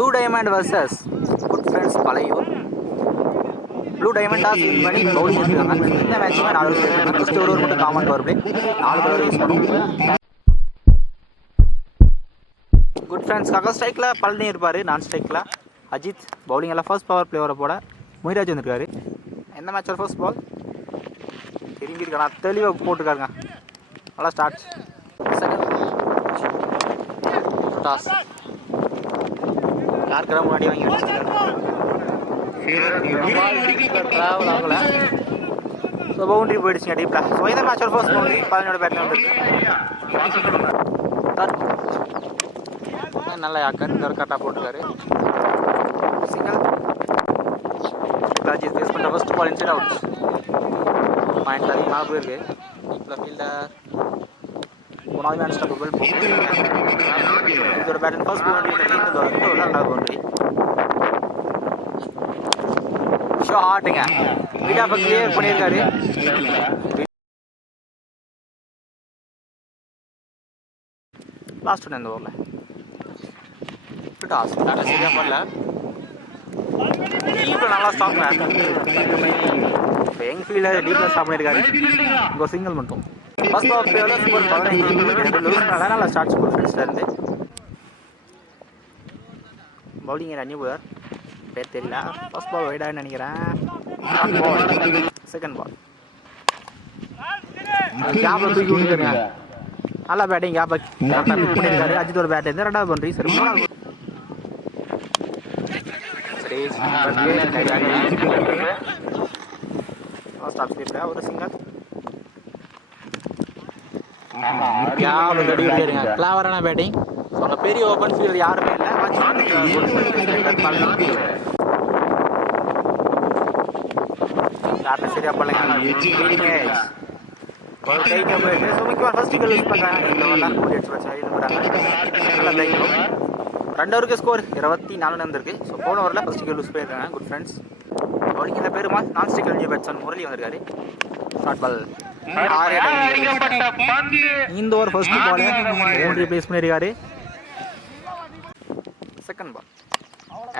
Blue diamond versus good friends Palaiyur. Blue diamond toss win பண்ணி bowling எடுத்துருக்காங்க. இந்த மேட்ச்சுமே 4 over இருக்காங்க. ஃபஸ்ட்டு ஒரு ஓவர் மட்டும் common power play, 4 over use பண்ணுவோம். குட் ஃப்ரெண்ட்ஸ்க்காக ஸ்ட்ரைக்கில் பழனி இருப்பார், நான் ஸ்ட்ரைக்கில் அஜித். பவுலிங் எல்லாம் ஃபர்ஸ்ட் பவர் பிளே வர போட முயராஜ் வந்திருக்காரு. எந்த மேட்சோட ஃபர்ஸ்ட் பால் திரும்பி இருக்கா, தெளிவாக போட்டுருக்காருங்க. நல்லா ஸ்டார்ட். டாஸ் யாருக்கெல்லாம் முன்னாடி வாங்கி ட்ராவல் ஆகலை. ஸோ பவுண்ட்ரி போயிடுச்சுங்க டீப்பில். ஸோ இந்த மேட்சோட ஃபர்ஸ்ட் பவுண்ட்ரி பழனியோட பேட்டில் வந்துருக்கு. நல்லா கண் கரெக்டாக போட்டுருக்காரு. சிங்கிள். அஜித் ஃபேஸ் பண்ணுற first ball inside out. Point அதிகமாக போயிருக்கு. டீப்பில் ஃபீல்டர் போனாலுமே அன்ஸ்டாப்பபிள். இதோட பேட்டில் ஃபர்ஸ்ட் பவுண்ட்ரி இந்த ரெண்டாவது பவுண்ட்ரி. ஷாட்டுங்க. வீடாக கிளியர் பண்ணியிருக்காரு. லாஸ்ட் ஒன்று இந்த ஓவரில் டாஸ் சரியாக பண்ணல. டீப்பில் நல்லா ஸ்டாப். இப்போ யங் ஃபீல்டர் டீப்பில் ஸ்டாப் பண்ணியிருக்காரு. இப்போ சிங்கிள் மட்டும். ஃபர்ஸ்ட் ஆஃப் பிளேயோட ஸ்கோர் 15. நல்லா ஸ்டார்ட் ஸ்கோர் ஃப்ரெண்ட்ஸ்லேருந்து. பவுலிங் ரன்னி போயார் பேர் தெரியல. ஃபர்ஸ்ட் பால் வைடான்னு நினைக்கிறேன். செகண்ட் பால் கேப்பில் தூக்கி விட்டுருங்க. நல்லா பேட்டிங் கேப்பில் கரெக்டாக பிக் பண்ணியிருக்காரு. அஜித்தோட பேட் இருந்து ரெண்டாவது பவுண்டரி. சரி ஸ்டாப் ஸ்லிப்பில் ஒரு சிங்கர். கிளாவரான பேட்டிங். அவங்க பெரிய ஓப்பன் ஃபீல்டு யாருமே இல்லை. சரியா பண்ணல. ஒரு கைக்கு போயிட்டு ஸோ முக்கியமாக ஃபர்ஸ்ட் விக்கெட் யூஸ் பண்ணுறாங்க. இந்த ஓவரில் 2 ஓவருக்கு ஸ்கோர் 24 இருந்திருக்கு. ஸோ போன ஓவரில் ஃபர்ஸ்ட் விக்கெட் யூஸ் பண்ணியிருக்காங்க குட் ஃப்ரெண்ட்ஸ். அவருக்கு இந்த பேருமா non stick LG batsman Murali வந்திருக்காரு. ஷார்ட் பால் இந்த over first ball boundary place பண்ணியிருக்காரு. செகண்ட் பால்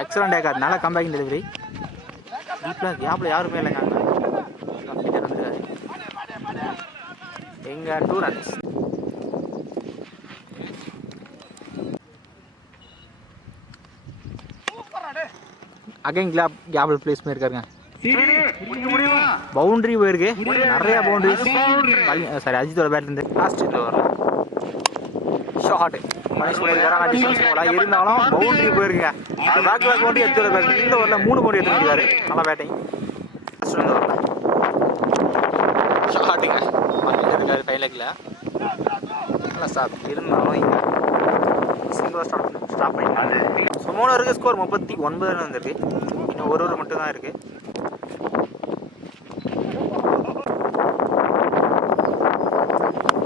எக்ஸலண்ட் ஏக்கார். நல்லா கம்பேக்கிங் டெலிவரி. டீப்பில் கேப்பில் யாருமே இல்லைங்க. வந்துருக்காரு. எங்க 2 ரன்ஸ். அகைன் கேபிள் பிளேஸ் பண்ணியிருக்காருங்க. பவுண்டரி போயிருக்கு. நிறைய பவுண்டரி. சாரி அஜித்தோட பேட்லேருந்து லாஸ்ட் இந்த ஓவர் ஷார்ட் மனிஷ் பண்ணியிருக்காரு. டிஸ்டன்ஸ் போல இருந்தாலும் பவுண்டரி போயிருக்குங்க. பேக் பவுண்டரி அஜித்தோட பேட். இந்த ஓவரில் 3 பவுண்டரி எடுத்துருக்காரு. நல்லா பேட்டிங். இந்த ஓவரில் ஷார்ட்டுங்க இருக்காரு 5 லெக்கில். நல்லா ஸ்டாப் இருந்தாலும் இங்கே சிங்கிளாக ஸ்டாப் பண்ணிட்டாங்க. ஸோ 3 ஓவருக்கு ஸ்கோர் 39 வந்துருக்கு. இன்னும் ஒரு ஓவர் மட்டும்தான் இருக்குது.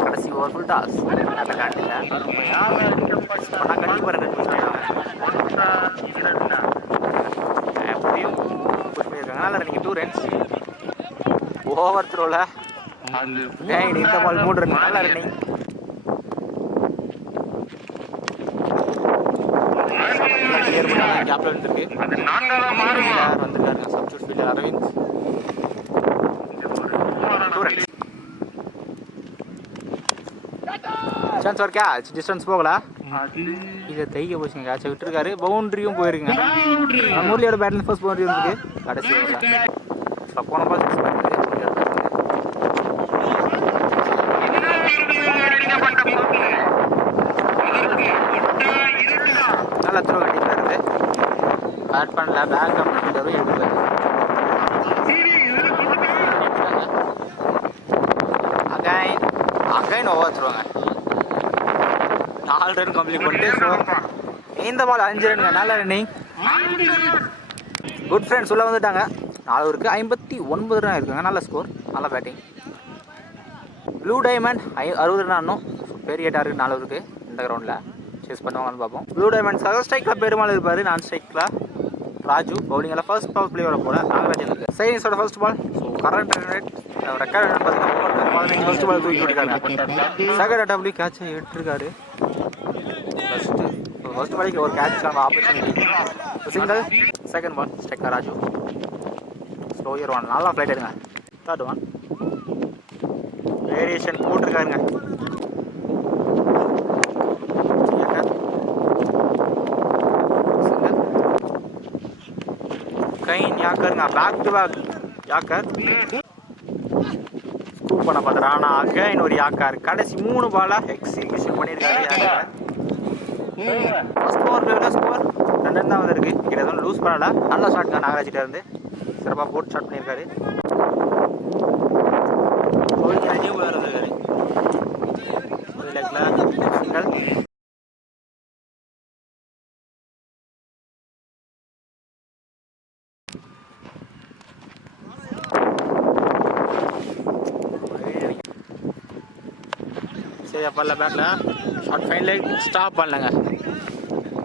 கடைசி ஓவர் ஃபுல் டாஸ். அதை காட்டில ஆனால் கண்டிப்பாக 2 எப்படியும் புஷ் பண்ணியிருக்காங்க. அதனால் நீங்கள் 2 ரன்ஸ். ஓவர் த்ரோவில் இந்த பால் 3 ரன். நல்லா ரன்னிங். கேப்ல இருந்திருக்கு. வந்திருக்காரு substitute fielder Aravind. 2 runs. Chance ஒரு கேட்ச். டிஸ்டன்ஸ் போகல. இதை தைக்க போச்சுங்க. கேட்சை விட்டுருக்காரு. பவுண்டரியும் போயிருக்குங்க. முரளியோட பேட்டில் ஃபர்ஸ்ட் பவுண்டரி இருந்திருக்கு. கடைசி போன பால் 6 பண்ணிருக்கு. நல்லா த்ரோ கட்டியில் இருந்து பேட் பண்ணல. பேக் அப் ஃபீல்டரும் எடுக்கல. அகைன் ஓவர் த்ரோங்க. 4 ரன் கம்ப்ளீட் பண்ணிட்டு ஸோ இந்த பால் 5 ரன்ங்க. நல்ல ரன்னிங். குட் ஃப்ரெண்ட்ஸ் உள்ளே வந்துட்டாங்க. 4 ஓவருக்கு 59 ரன் இருக்குங்க. நல்ல ஸ்கோர். நல்ல பேட்டிங். ப்ளூ டைமண்ட் 60 ரன் ஆடணும். பெரிய டார்கெட் 4 ஓவருக்கு இந்த கிரவுண்டில் சேஸ் பண்ணுவாங்கன்னு பார்ப்போம். ப்ளூ டைமண்ட்ஸாக ஸ்ட்ரைக்கில் பெருமாள் இருப்பார். நான் ஸ்ட்ரைக்கில் ராஜு. பவுலிங்கில் ஃபர்ஸ்ட் பவர் பிளேயரோட போல நாகராஜ் இருக்குது. சைனீஸோட first ball. So current rate record பார்த்தீங்கன்னா 15 ஃபர்ஸ்ட் பால் தூக்கி விட்டுருக்காங்க. செகண்ட் டபிள்யூ கேட்சை எடுத்துருக்காரு. ஃபஸ்ட்டு ஃபர்ஸ்ட் பாலுக்கு ஒரு catch opportunity. Single. Second ball striker Raju. Slower one. நல்லா ஃப்ளைட் எடுங்க. தேர்ட் ஒன் வேரியேஷன் போட்டிருக்காருங்க. கைன் யாக்கருங்க. Back to back yorker. Scoop பண்ண பார்த்துறா. ஆனால் அகைன் ஒரு யாக்கார். கடைசி 3 பாலாக எக்ஸிபிஷன் பண்ணியிருக்காரு யாக்கார். ஸ்கோர் 2 தான் வந்திருக்கு. இது எதுவும் லூஸ் பண்ணல. நல்லா ஷாட் தான் நாகராஜிட்ட இருந்து சிறப்பாக போட்டு ஷாட் பண்ணியிருக்காரு. நியூ பிளேயர் வந்திருக்காரு. சிங்கிள். சரியா பண்ணல பேட்டில் ஷார்ட் ஃபைனல் ஸ்டாப் பண்ணலங்க.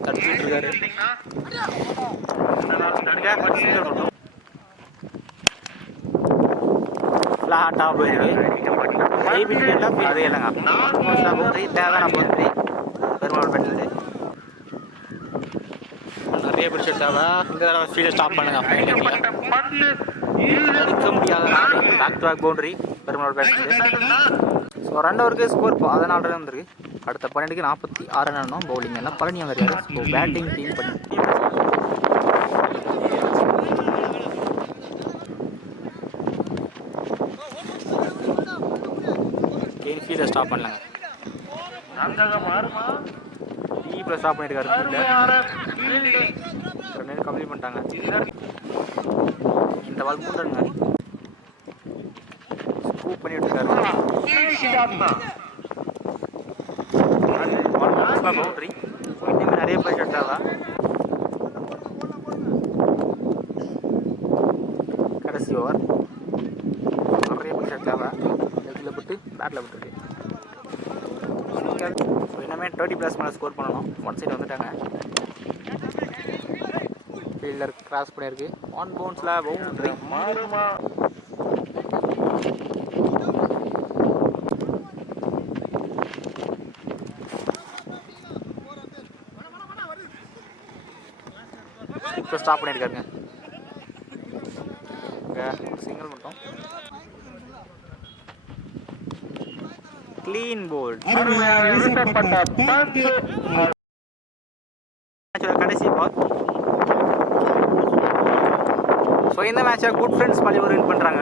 தடுத்துட்டு இருக்காரு. ஃப்ளாட்டாக போயிருக்கு. ஐபிடிஎல்லாம் ஃபீல்டே இல்லைங்க. பவுண்டரி தேவையான பவுண்டரி பெருமாள் பேட்டில் நிறைய பிடிச்சி தேவை. இந்த தடவை ஃபீல்டை ஸ்டாப் பண்ணுங்க. ஃபைனல் எடுக்க முடியாத back to back boundary Perumal பேட்டில். ஸோ 2 ஓவருக்கு ஸ்கோர் 14 ரன் வந்துருக்கு. அடுத்த 12க்கு 46 ரன். பவுலிங் எல்லாம் பழனி வந்துருக்காரு. ஸோ பேட்டிங் டீம் பண்ணி கெயின் ஃபீல்டை ஸ்டாப் பண்ணலாங்க. டீப்பில் ஸ்டாப் பண்ணியிருக்காரு. ஃபீல்டை கம்ப்ளீட் பண்ணிட்டாங்க. இந்த பால் 3 ரன்ங்க. ஸ்கூப் பண்ணிட்டு இருக்காரு. பவுண்டரி இன்னுமே நிறைய பேர் ஷட்டாவா. கடைசி ஓவர் நிறைய பேர் ஷட்டாவா. லெக்கில் போட்டு பேட்டில் போட்டுருக்கு. இன்னுமே 30+ மேலே ஸ்கோர் பண்ணணும். ஒன் சைடு வந்துட்டாங்க. ஃபீல்டர் கிராஸ் பண்ணியிருக்கு. ஆன் பவுன்ஸில் பவுண்டரி. இப்போ ஸ்டாப் பண்ணியிருக்காருங்க. சிங்கிள் மட்டும். Clean bowled. கடைசி பால். ஸோ இந்த மேட்சை குட் ஃப்ரெண்ட்ஸ் பள்ளி வின் பண்ணுறாங்க.